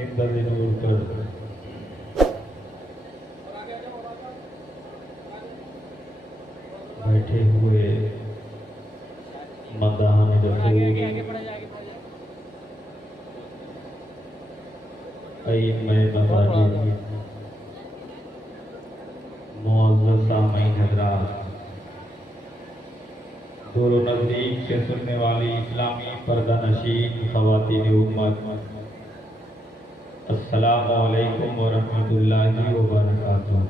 منبر نور پر بیٹھے ہوئے مداحان رسول ائمہ مساجد معزز سامعین حضرات، دور و نزدیک سے سننے والی اسلامی پردہ نشین خواتین امت، السلام علیکم ورحمۃ اللہ وبرکاتہ۔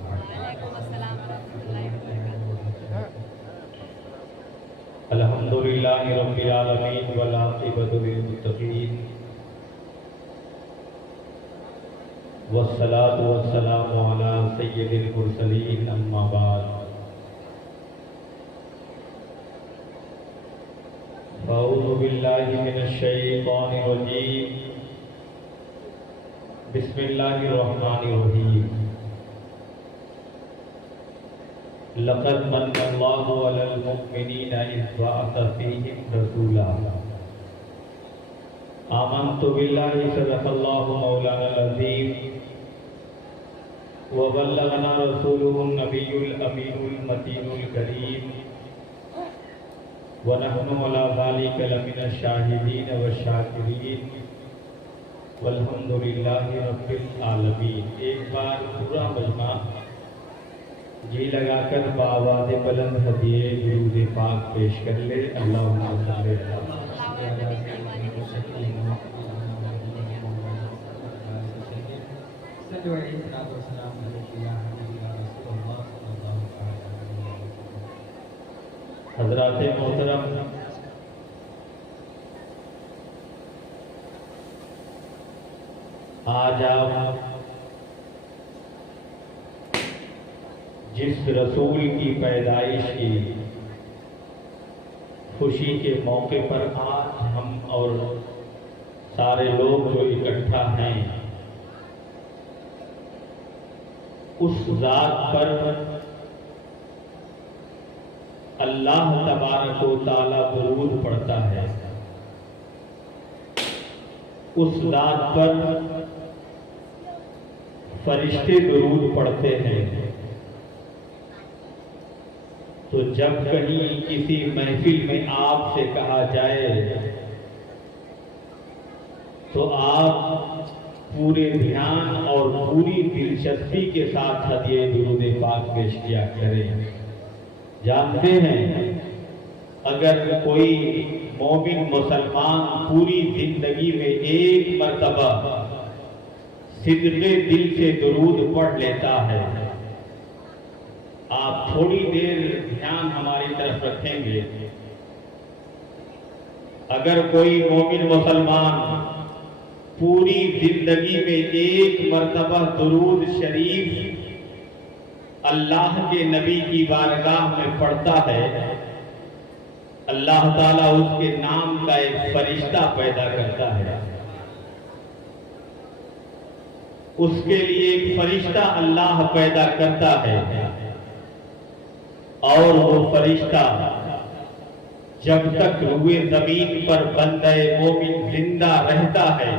الحمدللہ رب العالمین والعاقبۃ للمتقین والصلاة والسلام علی سید المرسلین، اما بعد فاعوذ باللہ من الشیطان الرجیم، بسم اللہ الرحمن الرحیم۔ لقد من اللہ علی المؤمنین اذ بعث فیہم رسولا آمنت باللہ صدق اللہ مولانا العظیم وبلغنا رسولہ النبی الامین المتین الکریم ونحن علی ذلک لمن الشاہدین والشاکرین والحمدللہ رب العالمین۔ ایک بار پورا مجمع جی لگا کر بآواز بلند ہدیے درود پاک پیش کر لے۔ اللہم صلی حضرات محترم، آج آپ جس رسول کی پیدائش کی خوشی کے موقع پر آج ہم اور سارے لوگ جو اکٹھا ہیں، اس ذات پر اللہ تبارک و تعالی درود پڑھتا ہے، اس ذات پر فرشتے درود پڑھتے ہیں۔ تو جب کہیں کسی محفل میں آپ سے کہا جائے تو آپ پورے دھیان اور پوری دلچسپی کے ساتھ ہدیہ درود پاک پیش کیا کریں۔ جانتے ہیں اگر کوئی مومن مسلمان پوری زندگی میں ایک مرتبہ صدقے دل سے درود پڑھ لیتا ہے، آپ تھوڑی دیر دھیان ہماری طرف رکھیں گے، اگر کوئی مومن مسلمان پوری زندگی میں ایک مرتبہ درود شریف اللہ کے نبی کی بارگاہ میں پڑھتا ہے، اللہ تعالیٰ اس کے نام کا ایک فرشتہ پیدا کرتا ہے۔ اس کے لیے ایک فرشتہ اللہ پیدا کرتا ہے، اور وہ فرشتہ جب تک روئے زمین پر بندہ مومن زندہ رہتا ہے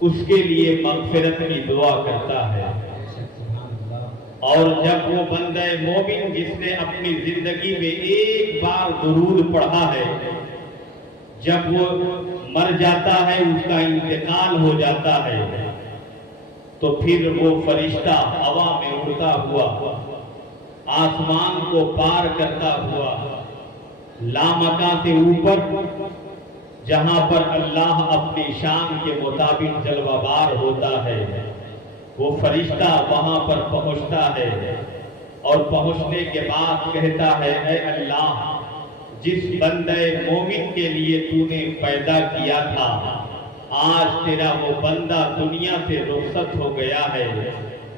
اس کے لیے مغفرت کی دعا کرتا ہے، اور جب وہ بندہ مومن جس نے اپنی زندگی میں ایک بار درود پڑھا ہے، جب وہ مر جاتا ہے، اس کا انتقال ہو جاتا ہے، تو پھر وہ فرشتہ ہوا میں اڑتا ہوا، آسمان کو پار کرتا ہوا، لامکاں سے اوپر جہاں پر اللہ اپنی شان کے مطابق جلوہ بار ہوتا ہے، وہ فرشتہ وہاں پر پہنچتا ہے، اور پہنچنے کے بعد کہتا ہے، اے اللہ، جس بندہ مومن کے لیے تو نے پیدا کیا تھا، آج تیرا وہ بندہ دنیا سے رخصت ہو گیا ہے،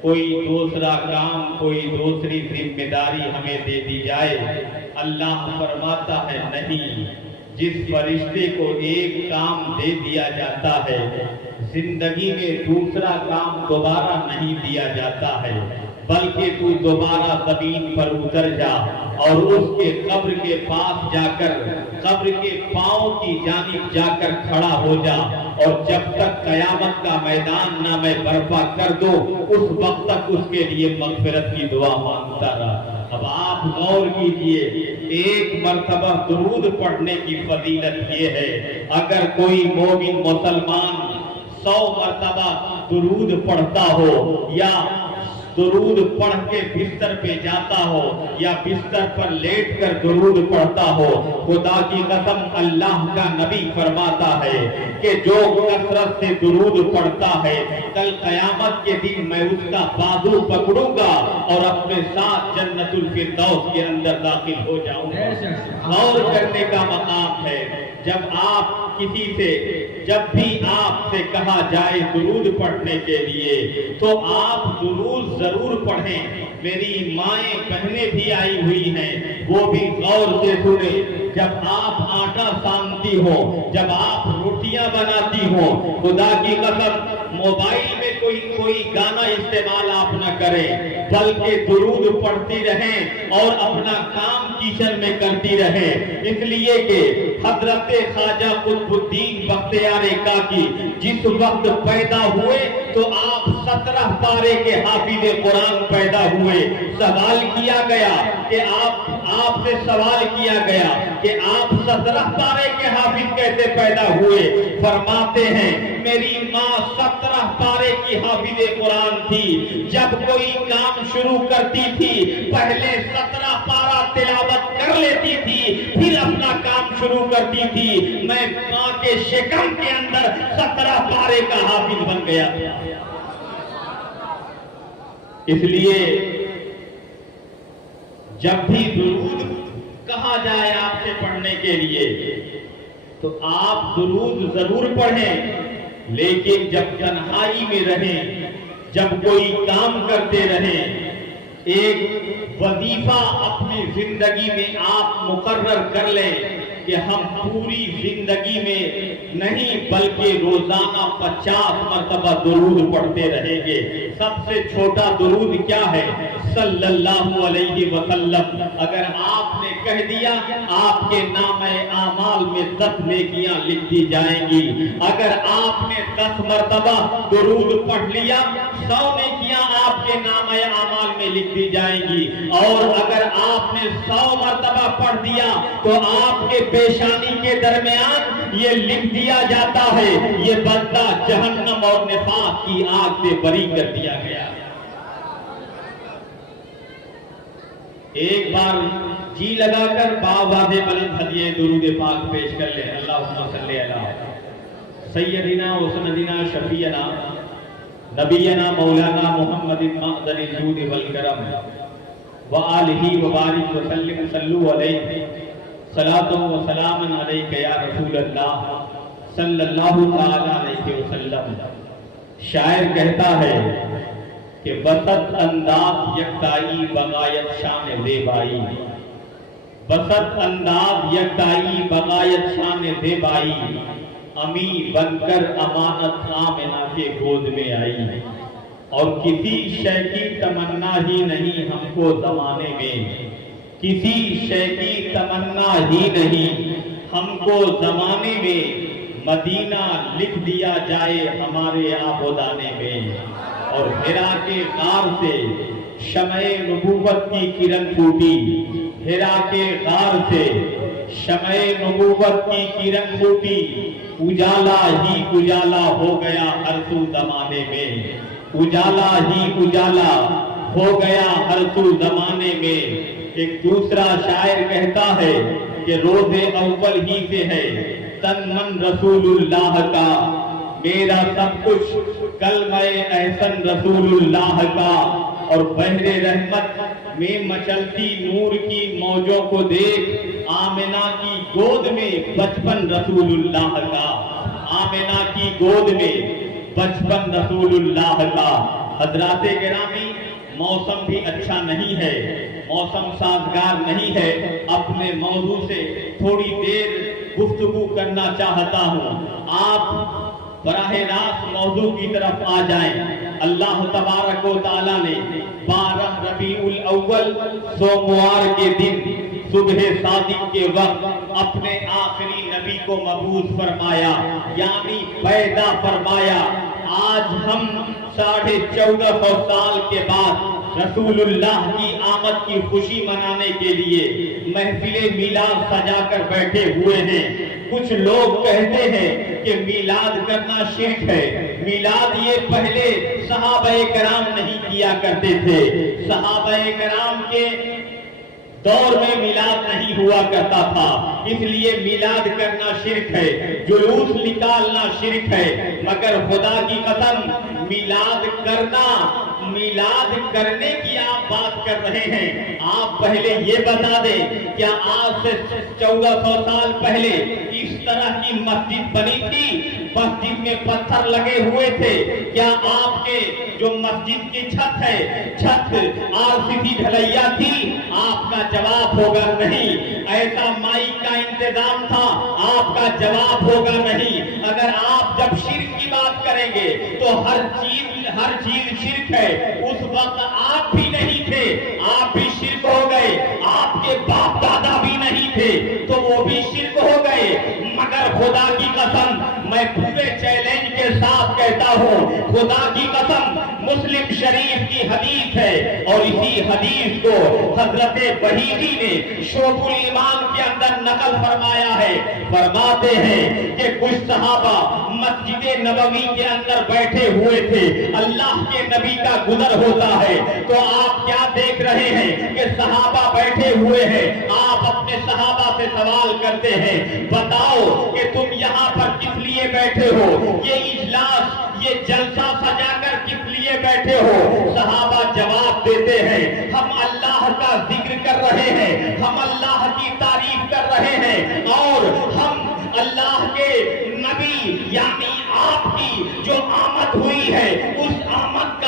کوئی دوسرا کام، کوئی دوسری ذمہ داری ہمیں دے دی جائے۔ اللہ فرماتا ہے، نہیں، جس فرشتے کو ایک کام دے دیا جاتا ہے، زندگی میں دوسرا کام دوبارہ نہیں دیا جاتا ہے۔ بلکہ تو دوبارہ زمین پر اتر جا اور اس کے قبر کے پاس جا کر قبر کے پاؤں کی جانب جا کر کھڑا ہو جا، اور جب تک قیامت کا میدان نہ میں برپا کر دوں اس وقت تک اس کے لیے مغفرت کی دعا مانگتا رہا۔ اب آپ غور کیجئے، ایک مرتبہ درود پڑھنے کی فضیلت یہ ہے، اگر کوئی مومن مسلمان 100 مرتبہ درود پڑھتا ہو یا درود پڑھ کے بستر پہ جاتا ہو یا بستر پر لیٹ کر درود پڑھتا ہو، خدا کی قسم اللہ کا نبی فرماتا ہے کہ جو کثرت سے درود پڑھتا ہے کل قیامت کے دن میں اس کا بازو پکڑوں گا اور اپنے ساتھ جنت الفردوس کے اندر داخل ہو جاؤں گا۔ غور کرنے کا مقام ہے، جب بھی آپ سے کہا جائے درود پڑھنے کے لیے تو آپ درود ضرور پڑھیں۔ میری مائیں بہنیں بھی آئی ہوئی ہیں، وہ بھی غور سے سنیں۔ جب آپ آٹا سانتی ہو، جب آپ روٹیاں بناتی ہو، خدا کی قسم موبائل میں کوئی گانا استعمال آپ نہ کریں، بلکہ درود پڑھتی رہیں اور اپنا کام کچن میں کرتی رہیں، اس لیے کہ حضرت خواجہ قطب الدین بختیار کاکی جس وقت پیدا ہوئے تو آپ 17 پارے کے حافظ قرآن پیدا ہوئے۔ سوال کیا گیا کہ آپ سے سوال کیا گیا کہ آپ 17 پارے کے حافظ کیسے پیدا ہوئے؟ فرماتے ہیں میری ماں 17 پارے کی حافظ قرآن تھی، جب کوئی کام شروع کرتی تھی پہلے 17 پارہ تلاوت کر لیتی تھی، پھر اپنا کام شروع کرتی تھی۔ میں ماں کے شکم کے اندر 17 پارے کا حافظ بن گیا۔ اس لیے جب بھی درود کہا جائے آپ سے پڑھنے کے لیے تو آپ درود ضرور پڑھیں، لیکن جب تنہائی میں رہیں، جب کوئی کام کرتے رہیں، ایک وظیفہ اپنی زندگی میں آپ مقرر کر لیں کہ ہم پوری زندگی میں نہیں بلکہ روزانہ 50 مرتبہ درود پڑھتے رہیں گے۔ سب سے چھوٹا درود کیا ہے؟ صلی اللہ علیہ وسلم۔ اگر آپ نے کہہ دیا آپ کے نامہ اعمال میں 10 نیکیاں لکھ دی جائیں گی۔ اگر آپ نے 10 مرتبہ درود پڑھ لیا 100 نیکیاں آپ کے نامہ اعمال میں لکھ دی جائیں گی، اور اگر آپ نے 100 مرتبہ پڑھ دیا تو آپ کے پیشانی کے درمیان یہ لکھ دیا جاتا ہے یہ بندہ جہنم اور نفاق کی آگ سے بری کر دیا گیا۔ ایک بار جی لگا کر باواز بلند ہدیے درود پاک پیش کر لیں۔ اللہم صلی علی سیدنا و سندنا شفیعنا نبینا مولانا محمد معدن الجود والکرم وآلہ وبارک وسلم صلو علیہ صلاۃ و سلام علیک یا رسول اللہ صلی اللہ تعالی علیہ وسلم۔ شاعر کہتا ہے کہ بسط انداز یکتائی بغایت شان زیبائی، بسط انداز یکتائی بغایت شان زیبائی، امی بن کر امانت آمنہ کے گود میں آئی، اور کسی شے کی تمنا ہی نہیں ہم کو زمانے میں، کسی شے کی تمنا ہی نہیں ہم کو زمانے میں، مدینہ لکھ دیا جائے ہمارے آبودانے میں، اور ہرا کے غار سے شمع نبوت کی کرن پھوٹی، ہرا کے غار سے شمع نبوت کی کرن پھوٹی، اجالا ہی اجالا ہو گیا ہر سو زمانے میں، اجالا ہی اجالا ہو گیا ہر سو زمانے میں۔ ایک دوسرا شاعر کہتا ہے کہ روز اول ہی سے ہے تن من رسول اللہ کا، میرا سب کچھ کلمہ احسن رسول اللہ کا، اور بحر رحمت میں مچلتی نور کی موجوں کو دیکھ، آمنہ کی گود میں بچپن رسول اللہ کا، آمنہ کی گود میں بچپن رسول اللہ کا۔ حضرات گرامی، موسم بھی اچھا نہیں ہے، موسم سازگار نہیں ہے، اپنے موضوع سے تھوڑی دیر گفتگو کرنا چاہتا ہوں۔ آپ براہ راست موضوع کی طرف آ جائیں۔ اللہ تبارک و تعالیٰ نے 12 ربیع الاول سوموار کے دن صبح صادق کے وقت اپنے آخری نبی کو مبعوث فرمایا، یعنی پیدا فرمایا۔ آج ہم 1450 سال کے بعد رسول اللہ کی آمد کی خوشی منانے کے لیے محفل میلاد سجا کر بیٹھے ہوئے ہیں۔ کچھ لوگ کہتے ہیں کہ میلاد کرنا شرک ہے۔ میلاد یہ پہلے صحابہ کرام نہیں کیا کرتے تھے۔ صحابہ کرام کے دور میں میلاد نہیں ہوا کرتا تھا، اس لیے میلاد کرنا شرک ہے، جلوس نکالنا شرک ہے۔ مگر خدا کی قسم میلاد کرنے کی آپ بات کر رہے ہیں۔ آپ پہلے یہ بتا دیں، کیا آج سے 1400 سال پہلے اس طرح کی مسجد بنی تھی؟ مسجد میں پتھر لگے ہوئے تھے؟ کیا آپ کے جو مسجد کی چھت ہے، چھت RCC ڈھلیا تھی؟ آپ کا جواب ہوگا نہیں۔ ایسا مائک کا انتظام تھا؟ آپ کا جواب ہوگا نہیں۔ اگر آپ جب شرک کی بات کریں گے تو ہر چیز شرک ہے۔ اس وقت آپ بھی نہیں تھے، آپ بھی شرک ہو گئے۔ آپ کے باپ دادا بھی نہیں تھے تو وہ بھی شرک ہو گئے۔ مگر خدا کی قسم میں پورے چیلنج کے ساتھ کہتا ہوں، خدا کی قسم مسلم شریف کی حدیث ہے، اور اسی حدیث کو حضرت بہیجی نے شعب الایمان کے اندر نقل فرمایا ہے۔ فرماتے ہیں کہ کچھ صحابہ مسجد نبوی کے اندر بیٹھے ہوئے تھے، اللہ کے نبی کا گزر ہوتا ہے تو آپ کیا دیکھ رہے ہیں کہ صحابہ بیٹھے ہوئے ہیں۔ آپ اپنے صحابہ سے سوال کرتے ہیں، بتاؤ کہ تم یہاں پر کس لیے بیٹھے ہو؟ یہ اجلاس، یہ جلسہ سجا کر کس لیے بیٹھے ہو؟ صحابہ جواب دیتے ہیں، ہم اللہ کا ذکر کر رہے ہیں، ہم اللہ کی تعریف کر رہے ہیں، اور ہم اللہ کے نبی یعنی آپ کی جو آمد ہوئی ہے اس آمد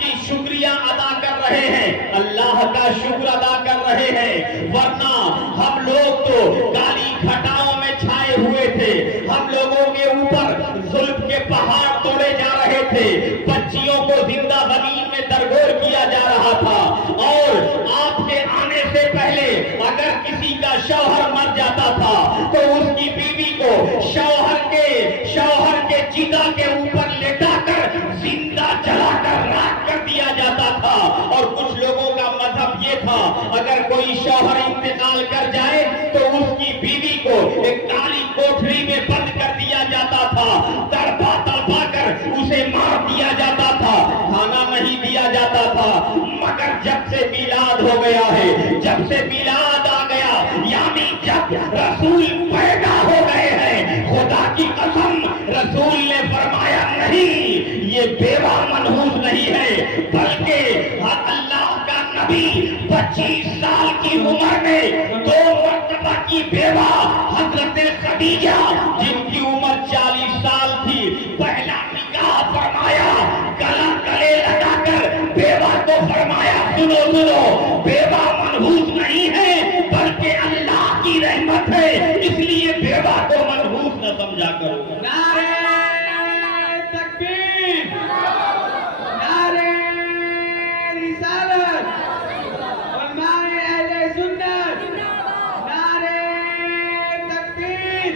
کی شکریہ ادا کر رہے ہیں، اللہ کا شکر ادا کر رہے ہیں۔ ورنہ ہم لوگ تو کالی گھٹاؤں میں چھائے ہوئے تھے، ہم لوگوں کے اوپر ظلم کے پہاڑ توڑے جا رہے تھے، بچیوں کو زندہ زمین میں درگور کیا جا رہا تھا، اور آپ کے آنے سے پہلے اگر کسی کا شوہر مر جاتا تھا تو اس کی بیوی کو شوہر کے چتا کے اوپر لٹا کر زندہ جلا کر راکھ کر دیا جاتا تھا۔ اور کچھ لوگوں کا مذہب یہ تھا، اگر کوئی شوہر انتقال کر جائے تو اس کی بیوی کو ایک کالی کوٹھری میں بند کر دیا جاتا تھا، تڑپا تڑپا کر اسے مار دیا جاتا تھا، کھانا نہیں دیا جاتا تھا۔ مگر جب سے میلاد ہو گیا ہے، جب سے میلاد آ گیا، یعنی جب رسول پیدا ہو گئے ہیں، خدا کی قسم رسول نے فرمایا نہیں، یہ بیوہ منحوس نہیں ہے، بلکہ اللہ کا نبی 25 سال کی عمر میں 2 مرتبہ کی بیوہ حضرت خدیجہ جن کی عمر 40 سال تھی، پہلا نکاح فرمایا، گلے لگا کر بیوہ کو فرمایا، سنو بیوہ منحوس نہیں ہے بلکہ اللہ کی رحمت ہے، اس لیے بیوہ کو منحوس نہ سمجھا کرو۔ نعرہ تکبیر، نعرہ رسالت، علماء اہل سنت، نعرہ تکبیر،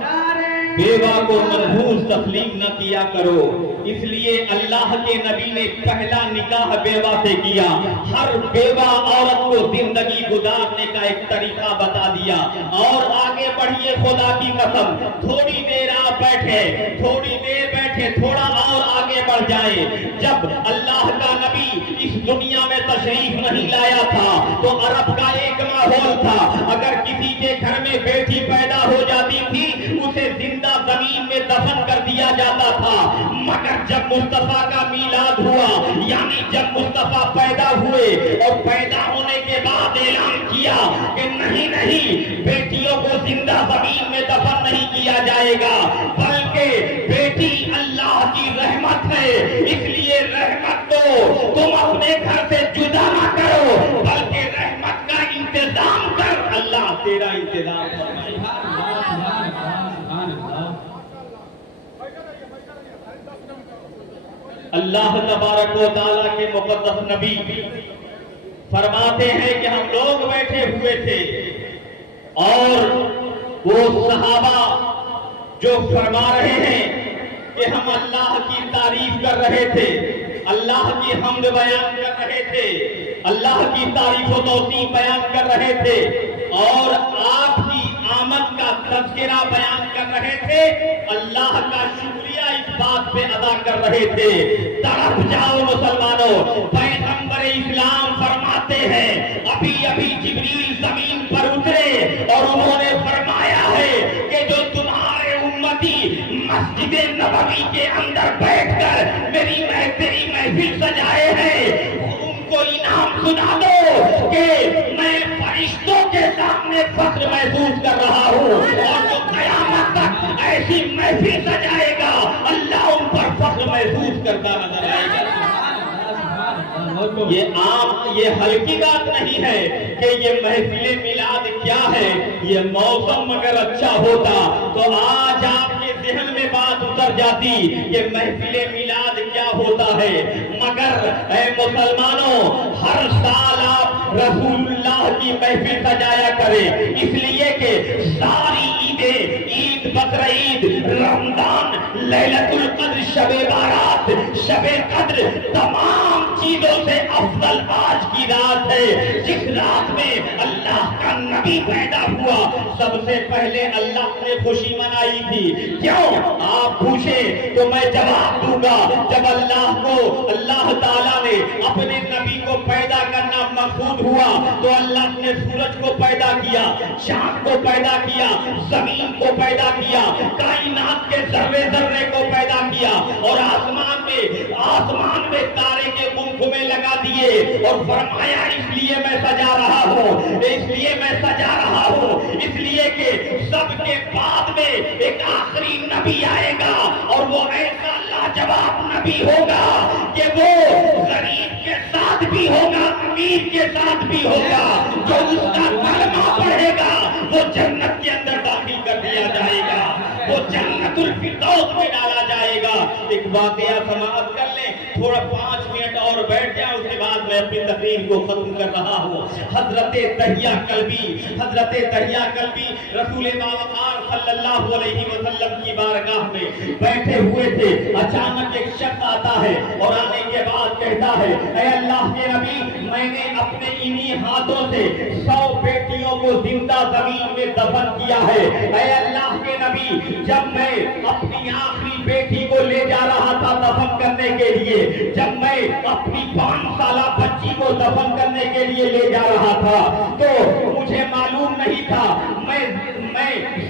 نعرہ بیوہ کو منحوس تسلیم نہ کیا کرو، اس لیے اللہ کے نبی نے پہلا نکاح بیوہ سے کیا، ہر بیوہ عورت کو زندگی گزارنے کا ایک طریقہ بتا دیا۔ اور آگے بڑھیے، خدا کی قسم تھوڑی دیر آپ بیٹھے، تھوڑا اور آگے بڑھ جائے۔ جب اللہ کا نبی اس دنیا میں تشریف نہیں لایا تھا تو عرب کا ایک ماحول تھا، اگر کسی کے گھر میں بیٹی پیدا ہو جاتی تھی اسے زندہ زمین میں دفن کر دیا جاتا تھا۔ مگر جب مصطفیٰ کا میلاد ہوا، یعنی جب مصطفیٰ پیدا ہوئے اور پیدا ہونے کے بعد اعلان کیا کہ نہیں بیٹیوں کو زندہ زمین میں دفن نہیں کیا جائے گا، بلکہ بیٹی اللہ کی رحمت ہے، اس لیے رحمت کو تم اپنے گھر سے جدا نہ کرو بلکہ رحمت کا انتظام کر، اللہ تیرا انتظام فرمائے۔ اللہ تبارک و تعالیٰ کے مقدس نبی فرماتے ہیں کہ ہم لوگ بیٹھے ہوئے تھے اور وہ صحابہ جو فرما رہے ہیں کہ ہم اللہ کی تعریف کر رہے تھے، اللہ کی حمد بیان کر رہے تھے، اللہ کی تعریف و توصیف بیان کر رہے تھے اور آپ کی آمد کا تذکرہ بیان کر رہے تھے، اللہ کا شکریہ اس بات پہ ادا کر رہے تھے۔ طرف جاؤ مسلمانوں، پیغمبر اسلام فرماتے ہیں ابھی ابھی جبریل زمین پر اترے اور انہوں نے فرمایا ہے کہ جو تمہارے امتی مسجد نبوی کے اندر بیٹھ کر تیری محفل سجائے ہیں، ان کو انعام سنا دو کہ میں فرشتوں کے سامنے فخر محسوس کر رہا ہوں، اور جو قیامت تک ایسی محفل سجائے گا اللہ ان پر فخر محسوس کرتا نظر آئے گا۔ یہ ہلکی بات نہیں ہے کہ یہ محفل میلاد کیا ہے، یہ موسم اگر اچھا ہوتا تو آج آپ کے ذہن میں بات اتر جاتی کہ محفل میلاد کیا ہوتا ہے، مگر اے مسلمانوں ہر سال آپ رسول اللہ کی محفل سجایا کریں، اس لیے کہ ساری عیدیں، عید بقرعید، رمضان، لیلۃ القدر، شب بارات، شب قدر، تمام چیزوں سے افضل آج کی رات ہے جس رات میں اللہ کا نبی پیدا ہوا۔ سب سے پہلے اللہ نے خوشی منائی تھی، کیوں آپ پوچھیں تو میں جواب دوں گا، جب اللہ تعالیٰ نے اپنے نبی کو پیدا کرنا مقصود ہوا تو اللہ نے سورج کو پیدا کیا، چاند کو پیدا کیا، زمین کو پیدا کیا، کائنات کے ذرے ذرے کو پیدا کیا اور آسمان میں تارے کے گمگمے لگا دیے اور فرمایا اس لیے میں سجا رہا ہوں، اس لیے میں سجا رہا ہوں، اس لیے کہ سب کے بعد میں ایک آخری نبی آئے گا اور وہ ایسا لاجواب نبی ہوگا کہ وہ غریب کے ساتھ بھی ہوگا، امیر کے ساتھ بھی ہوگا، جو اس کا کلمہ پڑھے گا وہ جنت کے اندر داخل کر دیا جائے گا، وہ جنت الفردوس میں ڈالا جائے گا۔ ایک واقعہ سماعت کر لیں، تھوڑا 5 منٹ اور بیٹھ جائیں، اس کے بعد میں اپنی تقریر کو ختم کر رہا ہوں۔ حضرت دہیہ کلبی رسول باوقار صلی اللہ علیہ وسلم کی بارگاہ میں بیٹھے ہوئے تھے، اچانک ایک شخص آتا ہے اور آنے کے بعد کہتا ہے اے اللہ کے نبی، میں نے اپنے انہی ہاتھوں سے 100 بیٹیوں کو زندہ زمین میں دفن کیا ہے۔ اے اللہ کے نبی، جب میں اپنی آخری بیٹی کو لے جا رہا تھا دفن کرنے کے لیے، جب میں اپنی 5 سالہ بچی کو دفن کرنے کے لیے لے جا رہا تھا تو مجھے معلوم نہیں تھا، میں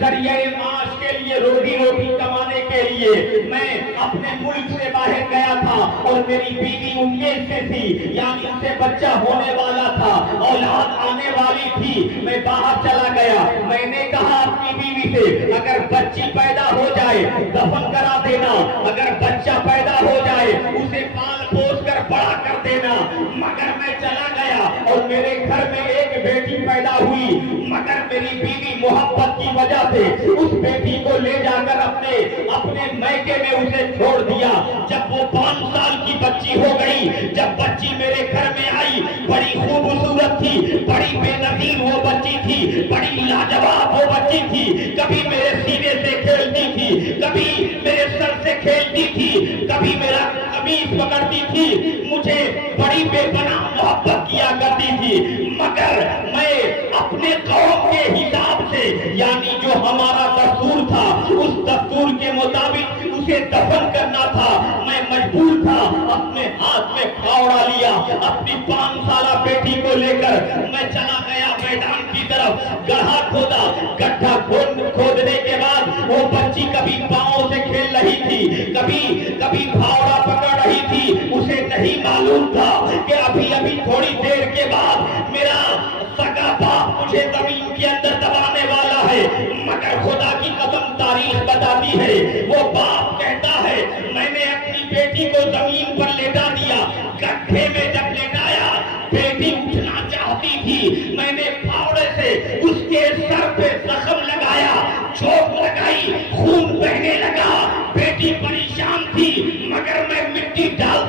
ذریعہ معاش کے لیے روٹی کمانے کے لیے میں اپنے ملک سے باہر گیا تھا اور میری بیوی 19 سے تھی، یعنی ان سے بچہ ہونے والا تھا، اولاد آنے والی تھی، میں باہر چلا گیا۔ میں نے کہا اپنی بیوی سے اگر بچی پیدا ہو جائے دفن کرا دینا، اگر بچہ پیدا ہو جائے اسے پال پوس کر بڑا کر دینا، مگر میں چلا گیا اور میرے گھر میں ایک بیٹی پیدا ہوئی، مگر میری بیوی محبت کی وجہ سے اس بیٹی کو لے جا کر اپنے میکے میں اسے چھوڑ دیا۔ جب وہ 5 سال کی بچی ہو گئی، جب بچی میرے گھر میں آئی، بڑی خوبصورت تھی، بڑی بے نظیر وہ بچی تھی، بڑی لاجواب وہ بچی تھی، کبھی میرے سینے سے کھیلتی تھی، کبھی میرے سر سے کھیلتی تھی، کبھی میرا قمیص پکڑتی تھی، مجھے بڑی بے پناہ محبت کیا کرتی تھی، مگر میں اپنے قوم کے حساب سے، یعنی جو ہمارا دستور تھا اس دستور کے مطابق اسے دفن کرنا تھا، میں مجبور تھا، اپنے ہاتھ میں پھاوڑا لیا، اپنی 5 سالہ بیٹی کو لے کر میں چلا گیا میدان کی طرف، گڑھا کھودا، گڈھا کھودنے کے بعد وہ بچی کبھی پاؤں سے کھیل رہی تھی، کبھی پھاوڑا پکڑ رہی تھی، اسے نہیں معلوم تھا کہ ابھی تھوڑی دیر کے بعد میرا سگا باپ مجھے زمین کے اندر دبانے والا ہے، مگر خدا کی قسم تاریخ بتاتی ہے، وہ باپ کہتا ہے میں نے اپنی بیٹی کو زمین پر لیٹا دیا، گڈھے میں جب لیٹایا بیٹی اٹھنا چاہتی تھی، میں نے پھاوڑے سے اس کے سر پہ زخم لگایا، چوٹ لگائی، خون بہنے لگا، بیٹی پریشان تھی، مگر میں مٹی ڈال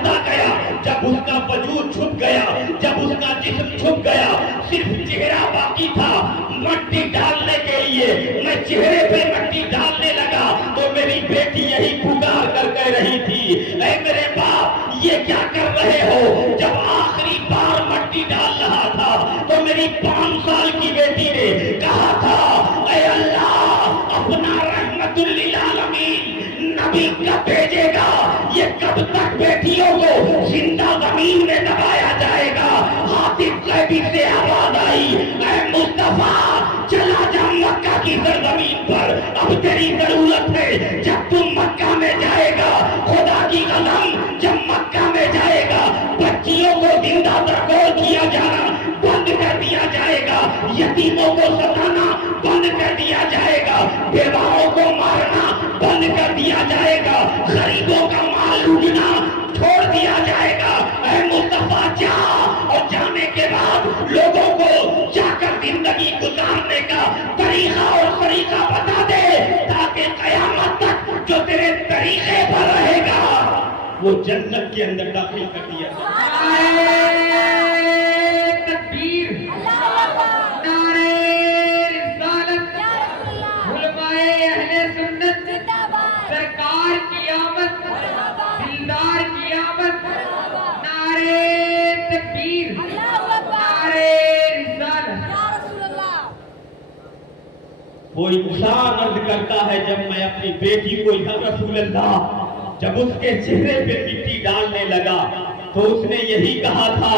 چہرے پہ مٹی ڈالنے لگا تو میری بیٹی یہی پکار کر کہہ رہی تھی، اے میرے باپ یہ کیا کر رہے ہو؟ جب آخری بار مٹی ڈال رہا تھا تو میری 5 سال کی بیٹی نے کہا تھا، اے اللہ اپنا رحمت للعالمین نبی کب بھیجے گا؟ یہ کب تک بیٹیوں کو زندہ زمین میں دبایا جائے گا؟ حاطب قیبی سے آواز آئی، اے مصطفیٰ چلا جا مکہ کی سرزمین پر، اب تیری ضرورت ہے۔ جب تم مکہ میں جائے گا، خدا کی قسم جب مکہ میں جائے گا بچیوں کو زندہ درگور کیا جانا بند کر دیا جائے گا، یتیموں کو ستانا بند کر دیا جائے گا، بیواؤں کو مارنا بند کر دیا جائے گا، غریبوں کا مال لوٹنا چھوڑ دیا جائے گا۔ اے مصطفیٰ جا، اور جانے کے بعد لوگوں کو جا کر زندگی گزارنے کا طریقہ اور طریقہ بتا دے، تاکہ قیامت تک جو تیرے طریقے پر رہے گا وہ جنت کے اندر داخل کر دیا جائے۔ تکبیر، نعرہ رسالت، علماء اہل سنت، سرکار کی آمد، دلدار کی آمد، نعرہ تکبیر، نعرہ رسالت۔ وہ انسان عرض کرتا ہے جب میں اپنی بیٹی کو یا رسول اللہ جب اس کے چہرے پہ مٹی ڈالنے لگا تو اس نے یہی کہا تھا،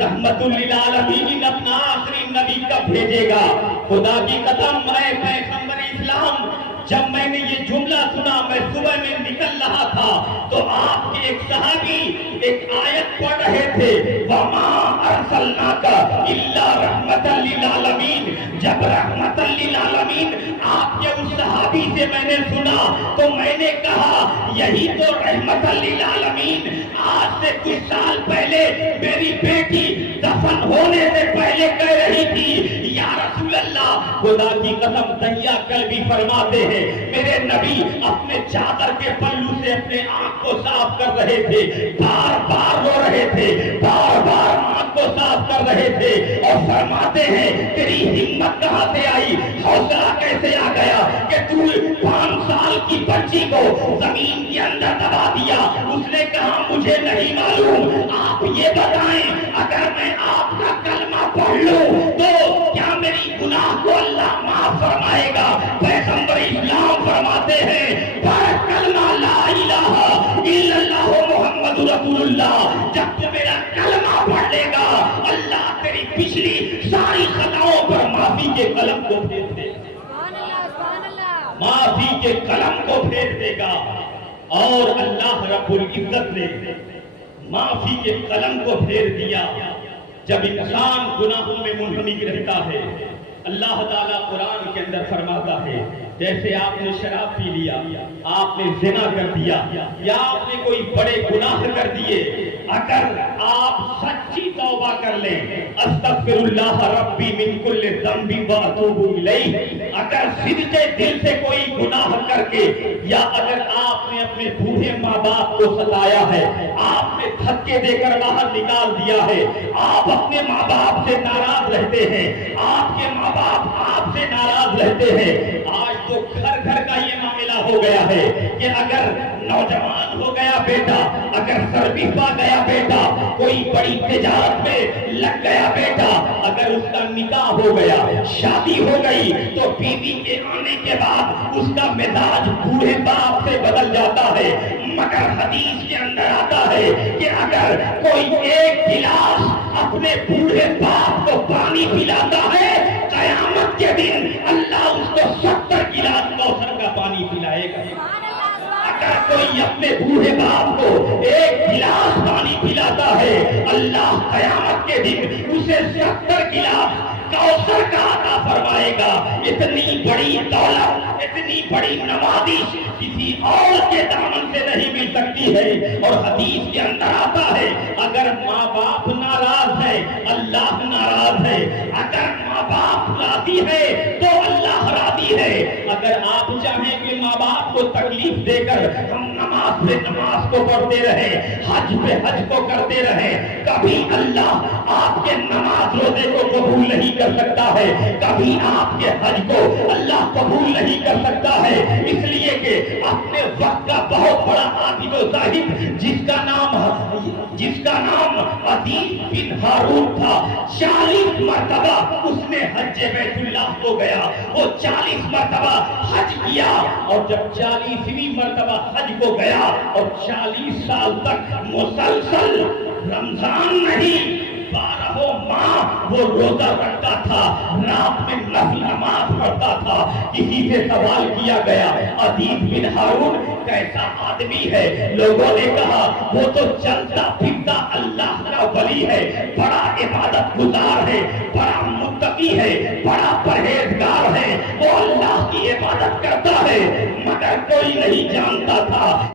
رحمت للعالمین اپنا آخری نبی کب بھیجے گا؟ خدا کی قسم میں پیغمبر اسلام جب میں نے یہ جملہ سنا، میں صبح میں نکل رہا تھا تو آپ کے ایک صحابی ایک آیت پڑھ رہے تھے، وَمَا أَرْسَلْنَاكَ إِلَّا رَحْمَةً لِلْعَالَمِينَ۔ جب رحمت للعالمین آپ کے اس صحابی سے میں نے سنا تو میں نے کہا یہی تو رحمت للعالمین آج سے کچھ سال پہلے میری بیٹی دفن ہونے سے پہلے کہہ رہی تھی، یا رسول اللہ خدا کی قسم دنیا کل بھی فرماتے ہیں میرے نبی اپنے چادر کے پلو سے اپنے آنکھ کو صاف کر رہے تھے، بار بار رو رہے تھے، بار بار آنکھ کو صاف کر رہے تھے، اور فرماتے ہیں تیری ہمت کہاں سے آئی، حوصلہ کیسے آ گیا کہ تو 5 سال کی بچی کو زمین کے اندر دبا دیا؟ اس نے کہا مجھے نہیں معلوم، آپ یہ بتائیں اگر میں آپ کا کلمہ پڑھ لوں تو کیا میری گناہ کو اللہ معاف فرمائے گا؟ پیغمبر اسلام فرماتے ہیں پڑھ کلمہ لا الہ الا اللہ محمد رسول اللہ، جب تو میرا کلمہ پڑھ لے گا اللہ تیری پچھلی ساری خطاؤں پر معافی کے قلم کو پھیر دے گا، معافی کے قلم کو پھیر دے گا۔ اور اللہ رب العزت نے معافی کے قلم کو پھیر دیا۔ جب انسان گناہوں میں منہمک رہتا ہے اللہ تعالیٰ قرآن کے اندر فرماتا ہے جیسے آپ نے شراب پی لیا، آپ نے زنا کر دیا یا آپ نے کوئی بڑے گناہ کر دیے، اگر آپ سچی توبہ کر لیں، استغفر اللہ ربی من کل ذنب واتوب الیہ، اگر صدقے دل سے کوئی گناہ کر کے، یا اگر آپ نے اپنے بوڑھے ماں باپ کو ستایا ہے، آپ نے دھکے دے کر باہر نکال دیا ہے، آپ اپنے ماں باپ سے ناراض رہتے ہیں، آپ کے ماں باپ آپ سے ناراض رہتے ہیں، آج تو گھر گھر کا یہ معاملہ ہو گیا ہے کہ اگر نوجوان ہو گیا بیٹا، اگر سروس پا گیا بیٹا، کوئی بڑی تجارت میں لگ گیا بیٹا، اگر اس کا نکاح ہو گیا، شادی ہو گئی، تو بیوی کے آنے کے بعد اس کا مزاج بوڑھے باپ سے بدل جاتا ہے، مگر حدیث کے اندر آتا ہے کہ اگر کوئی ایک گلاس اپنے بوڑھے باپ کو پانی پلاتا ہے قیامت کے دن اللہ اس کو 70 گلاس کوثر کا پانی پلائے گا۔ اگر کوئی اپنے بوڑھے باپ کو ایک گلاس پانی پلاتا ہے اللہ قیامت کے دن اسے 70 گلاس کوثر کا عطا فرمائے گا۔ اتنی بڑی دولت، اتنی بڑی نوازش کسی اور کے دامن سے نہیں مل سکتی ہے۔ اور حدیث کے اندر آتا ہے اگر ماں باپ ناراض ہے اللہ ناراض ہے، اگر ماں باپ راضی ہے تو اللہ راضی ہے۔ اگر آپ چاہیں کہ ماں باپ کو تکلیف دے کر ہم نماز پہ نماز کو پڑھتے رہیں، حج پہ حج کو کرتے رہیں، کبھی اللہ آپ کے نماز روزے کو قبول نہیں نہیں کر سکتا ہے، کبھی آپ کے حج کو اللہ قبول نہیں کر سکتا ہے، اس لیے کہ اپنے وقت کا بہت بڑا عابد و زاہد جس کا نام عدی بن ہارون تھا، 40 مرتبہ اس نے حج بیت اللہ کو گیا، وہ 40 مرتبہ حج کیا، اور جب 40ویں مرتبہ حج کو گیا اور 40 سال تک مسلسل رمضان نہیں 12 ماہ وہ روزہ رکھتا تھا، رات میں نفل نماز پڑھتا تھا۔ کسی سے سوال کیا گیا عدی بن ہارون کیسا آدمی ہے؟ لوگوں نے کہا وہ تو چلتا پھرتا اللہ کا ولی ہے، بڑا عبادت گزار ہے، بڑا متقی ہے، بڑا پرہیزگار ہے، وہ اللہ کی عبادت کرتا ہے، مگر کوئی نہیں جانتا تھا